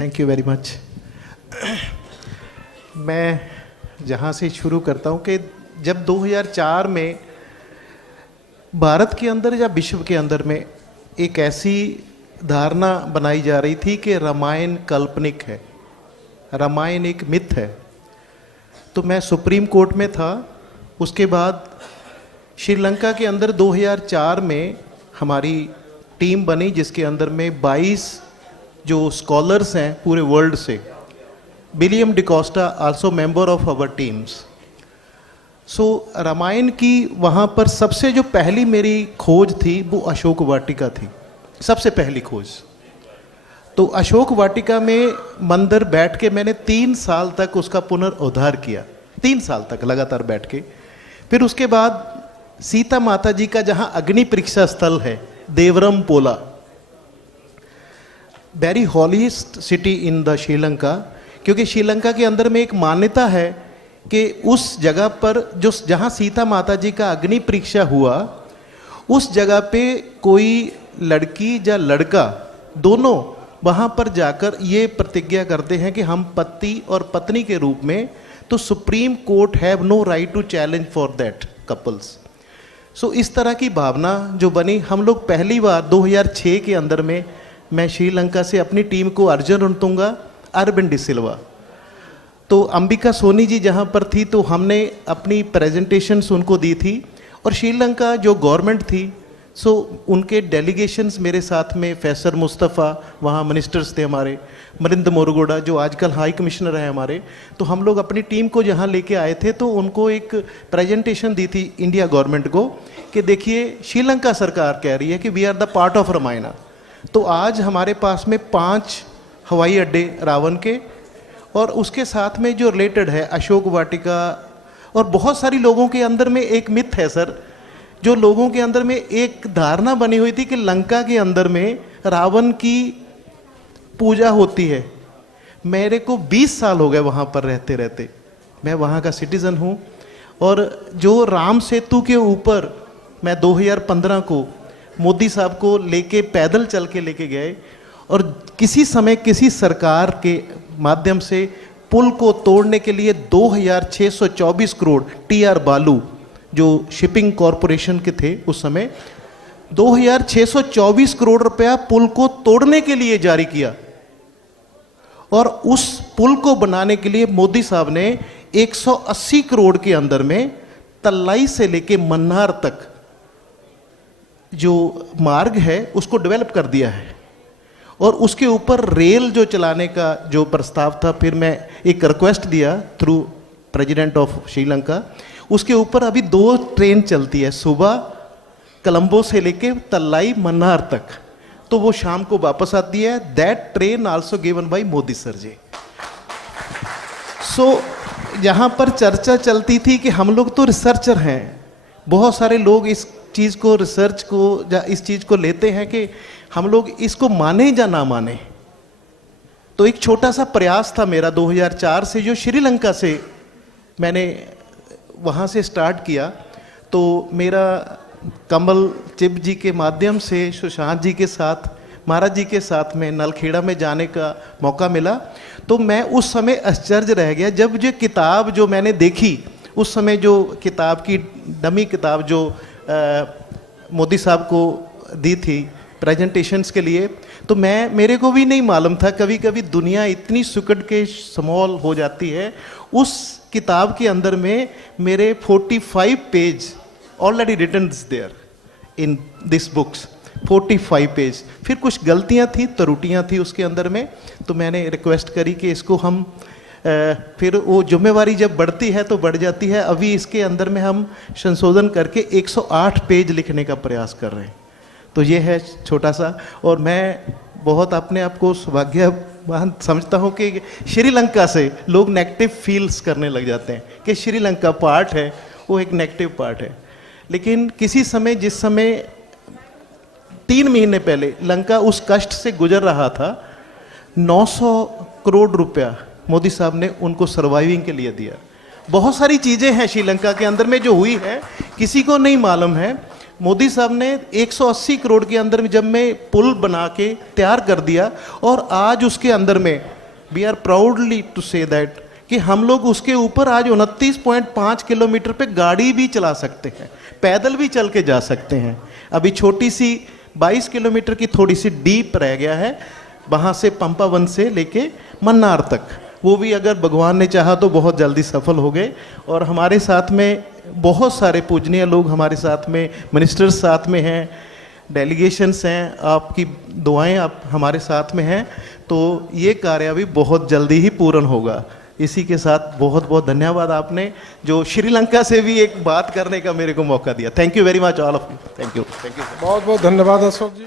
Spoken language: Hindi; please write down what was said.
Thank you very much. मैं जहाँ से शुरू करता हूँ कि जब 2004 में भारत के अंदर या विश्व के अंदर में एक ऐसी धारणा बनाई जा रही थी कि रामायण काल्पनिक है, रामायण एक मिथ है, तो मैं सुप्रीम कोर्ट में था। उसके बाद श्रीलंका के अंदर 2004 में हमारी टीम बनी जिसके अंदर में 22 जो स्कॉलर्स हैं पूरे वर्ल्ड से, William D'Costa also member of our teams. So Ramayan की वहाँ पर सबसे जो पहली मेरी खोज थी वो अशोक वाटिका थी, सबसे पहली खोज। तो अशोक वाटिका में मंदिर बैठ के मैंने 3 साल तक उसका पुनर्उद्धार किया, 3 साल तक लगातार बैठ के। फिर उसके बाद सीता माता जी का जहाँ अग्नि परीक्षा स्थल है देवरम पोला, very holiest city in the Sri Lanka, क्योंकि श्रीलंका के अंदर में एक मान्यता है कि उस जगह पर जो जहाँ सीता माता जी का अग्नि परीक्षा हुआ उस जगह पे कोई लड़की या लड़का दोनों वहाँ पर जाकर ये प्रतिज्ञा करते हैं कि हम पति और पत्नी के रूप में, तो supreme court have no right to challenge for that couples. So इस तरह की भावना जो बनी, हम लोग पहली बार 2006 के अंदर में मैं श्रीलंका से अपनी टीम को अर्जुन रणतुंगा, अरविंद डिसिल्वा, तो अंबिका सोनी जी जहाँ पर थी तो हमने अपनी प्रेजेंटेशंस उनको दी थी। और श्रीलंका जो गवर्नमेंट थी सो उनके डेलीगेशंस मेरे साथ में, फैसर मुस्तफ़ा वहाँ मिनिस्टर्स थे हमारे, मरिंद मोरगोडा जो आजकल हाई कमिश्नर है हमारे, तो हम लोग अपनी टीम को जहाँ लेके आए थे तो उनको एक प्रेजेंटेशन दी थी इंडिया गवर्नमेंट को कि देखिए श्रीलंका सरकार कह रही है कि we are the part of Ramayana. तो आज हमारे पास में 5 हवाई अड्डे रावण के, और उसके साथ में जो रिलेटेड है अशोक वाटिका, और बहुत सारी लोगों के अंदर में एक मिथ है सर, जो लोगों के अंदर में एक धारणा बनी हुई थी कि लंका के अंदर में रावण की पूजा होती है। मेरे को 20 साल हो गए वहाँ पर रहते रहते, मैं वहाँ का सिटीज़न हूँ। और जो राम सेतु के ऊपर मैं 2015 को मोदी साहब को लेके पैदल चल के लेके गए, और किसी समय किसी सरकार के माध्यम से पुल को तोड़ने के लिए 2624 करोड़ टीआर बालू जो शिपिंग कॉरपोरेशन के थे उस समय, 2624 करोड़ रुपया पुल को तोड़ने के लिए जारी किया। और उस पुल को बनाने के लिए मोदी साहब ने 180 करोड़ के अंदर में तल्लाई से लेके मन्नार तक जो मार्ग है उसको डेवलप कर दिया है। और उसके ऊपर रेल जो चलाने का जो प्रस्ताव था, फिर मैं एक रिक्वेस्ट दिया थ्रू प्रेसिडेंट ऑफ श्रीलंका, उसके ऊपर अभी 2 ट्रेन चलती है, सुबह कोलंबो से लेके तल्लाई मन्नार तक, तो वो शाम को वापस आती है। That train also given by Modi sir ji. So यहाँ पर चर्चा चलती थी कि हम लोग तो रिसर्चर हैं, बहुत सारे लोग इस चीज़ को, रिसर्च को या इस चीज़ को लेते हैं कि हम लोग इसको माने या ना माने। तो एक छोटा सा प्रयास था मेरा 2004 से, जो श्रीलंका से मैंने वहाँ से स्टार्ट किया। तो मेरा कमल चिब जी के माध्यम से सुशांत जी के साथ, महाराज जी के साथ में नलखेड़ा में जाने का मौका मिला। तो मैं उस समय आश्चर्य रह गया जब जो किताब जो मैंने देखी, उस समय जो किताब की डमी किताब जो मोदी साहब को दी थी प्रेजेंटेशंस के लिए, तो मेरे को भी नहीं मालूम था, कभी कभी दुनिया इतनी सुकड़ के स्मॉल हो जाती है। उस किताब के अंदर में मेरे 45 page already written there in this books, 45 page. फिर कुछ गलतियां थी, त्रुटियां थी उसके अंदर में, तो मैंने रिक्वेस्ट करी कि इसको हम फिर वो जिम्मेवारी जब बढ़ती है तो बढ़ जाती है। अभी इसके अंदर में हम संशोधन करके 108 पेज लिखने का प्रयास कर रहे हैं। तो ये है छोटा सा, और मैं बहुत अपने आप को सौभाग्यवान समझता हूँ कि श्रीलंका से लोग नेगेटिव फील्स करने लग जाते हैं कि श्रीलंका पार्ट है, वो एक नेगेटिव पार्ट है। लेकिन किसी समय, जिस समय 3 महीने पहले लंका उस कष्ट से गुजर रहा था, 900 करोड़ रुपया मोदी साहब ने उनको सर्वाइविंग के लिए दिया। बहुत सारी चीज़ें हैं श्रीलंका के अंदर में जो हुई है, किसी को नहीं मालूम है। मोदी साहब ने 180 करोड़ के अंदर में जब में पुल बना के तैयार कर दिया, और आज उसके अंदर में we are proudly to say that कि हम लोग उसके ऊपर आज 29.5 किलोमीटर पे गाड़ी भी चला सकते हैं, पैदल भी चल के जा सकते हैं। अभी छोटी सी 22 किलोमीटर की थोड़ी सी डीप रह गया है, वहाँ से पंपावन से लेके मन्नार तक, वो भी अगर भगवान ने चाहा तो बहुत जल्दी सफल हो गए। और हमारे साथ में बहुत सारे पूजनीय लोग हमारे साथ में, मिनिस्टर्स साथ में हैं, डेलीगेशंस हैं, आपकी दुआएं आप हमारे साथ में हैं, तो ये कार्य भी बहुत जल्दी ही पूर्ण होगा। इसी के साथ बहुत बहुत धन्यवाद आपने जो श्रीलंका से भी एक बात करने का मेरे को मौका दिया। Thank you very much all of you. Thank you. बहुत बहुत धन्यवाद अशोक जी।